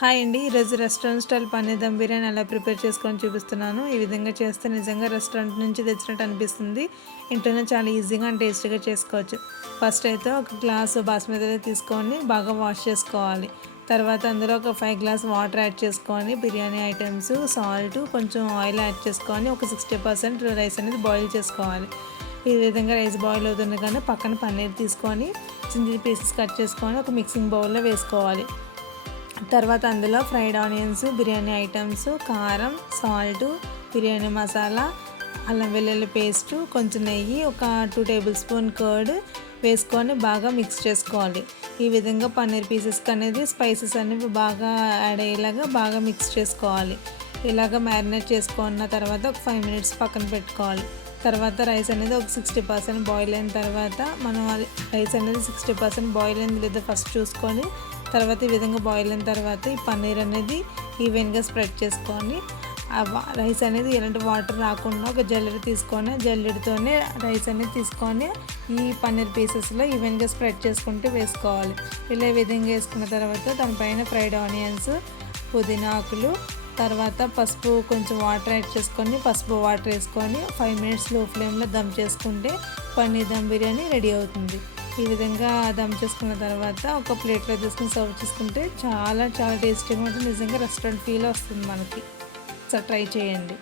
Hi అండి. ఈరోజు restaurant style paneer dum biryani ఎలా ప్రిపేర్ చేసుకొని చూపిస్తున్నాను. ఈ విధంగా చేస్తే నిజంగా రెస్టారెంట్ నుంచి తెచ్చినట్టు అనిపిస్తుంది. ఇంట్లోనే చాలా ఈజీగా అండ్ టేస్టీగా చేసుకోవచ్చు. ఫస్ట్ అయితే ఒక గ్లాసు బాస్మతి రైస్ తీసుకొని బాగా వాష్ చేసుకోవాలి. తర్వాత అందులో ఒక 5 గ్లాస్ వాటర్ యాడ్ చేసుకొని బిర్యానీ ఐటమ్స్, సాల్ట్, కొంచెం ఆయిల్ యాడ్ చేసుకొని ఒక 60% రైస్ అనేది బాయిల్ చేసుకోవాలి. ఈ విధంగా రైస్ బాయిల్ అవుతుండగానే పక్కన పన్నీర్ తీసుకొని చిన్న చిన్న పీసెస్ కట్ చేసుకొని ఒక మిక్సింగ్ బౌల్లో వేసుకోవాలి. తర్వాత అందులో ఫ్రైడ్ ఆనియన్స్, బిర్యానీ ఐటమ్స్, కారం, సాల్ట్, బిర్యానీ మసాలా, అల్లం వెల్లుల్లి పేస్టు, కొంచెం నెయ్యి, ఒక 2 టేబుల్ స్పూన్ కర్డ్ వేసుకొని బాగా మిక్స్ చేసుకోవాలి. ఈ విధంగా పన్నీర్ పీసెస్కి అనేది స్పైసెస్ అనేవి బాగా యాడ్ అయ్యేలాగా బాగా మిక్స్ చేసుకోవాలి. ఇలాగ మ్యారినేట్ చేసుకున్న తర్వాత ఒక 5 మినిట్స్ పక్కన పెట్టుకోవాలి. తర్వాత రైస్ అనేది ఒక 60% బాయిల్ అయిన తర్వాత మనం రైస్ అనేది 60% బాయిల్ అయింది లేదా ఫస్ట్ చూసుకొని తర్వాత ఈ విధంగా బాయిల్ అయిన తర్వాత ఈ పన్నీర్ అనేది ఈవెన్గా స్ప్రెడ్ చేసుకొని రైస్ అనేది ఎలాంటి వాటర్ రాకుండా ఒక జల్లెడ తీసుకొని జల్లెడతోనే రైస్ అనేది తీసుకొని ఈ పన్నీర్ పీసెస్లో ఈవెన్గా స్ప్రెడ్ చేసుకుంటూ వేసుకోవాలి. ఇలా ఈ విధంగా వేసుకున్న తర్వాత దానిపైన ఫ్రైడ్ ఆనియన్స్, పుదీనా ఆకులు, తర్వాత పసుపు, కొంచెం వాటర్ యాడ్ చేసుకొని పసుపు వాటర్ వేసుకొని 5 మినిట్స్ లో ఫ్లేమ్లో దమ్ చేసుకుంటే పన్నీర్ దమ్ బిర్యానీ రెడీ అవుతుంది. ఈ విధంగా దమ్ చేసుకున్న తర్వాత ఒక ప్లేట్లో తీసుకుని సర్వ్ చేసుకుంటే చాలా చాలా టేస్టీగా ఉంటుంది. నిజంగా రెస్టారెంట్ ఫీల్ వస్తుంది మనకి. సో ట్రై చేయండి.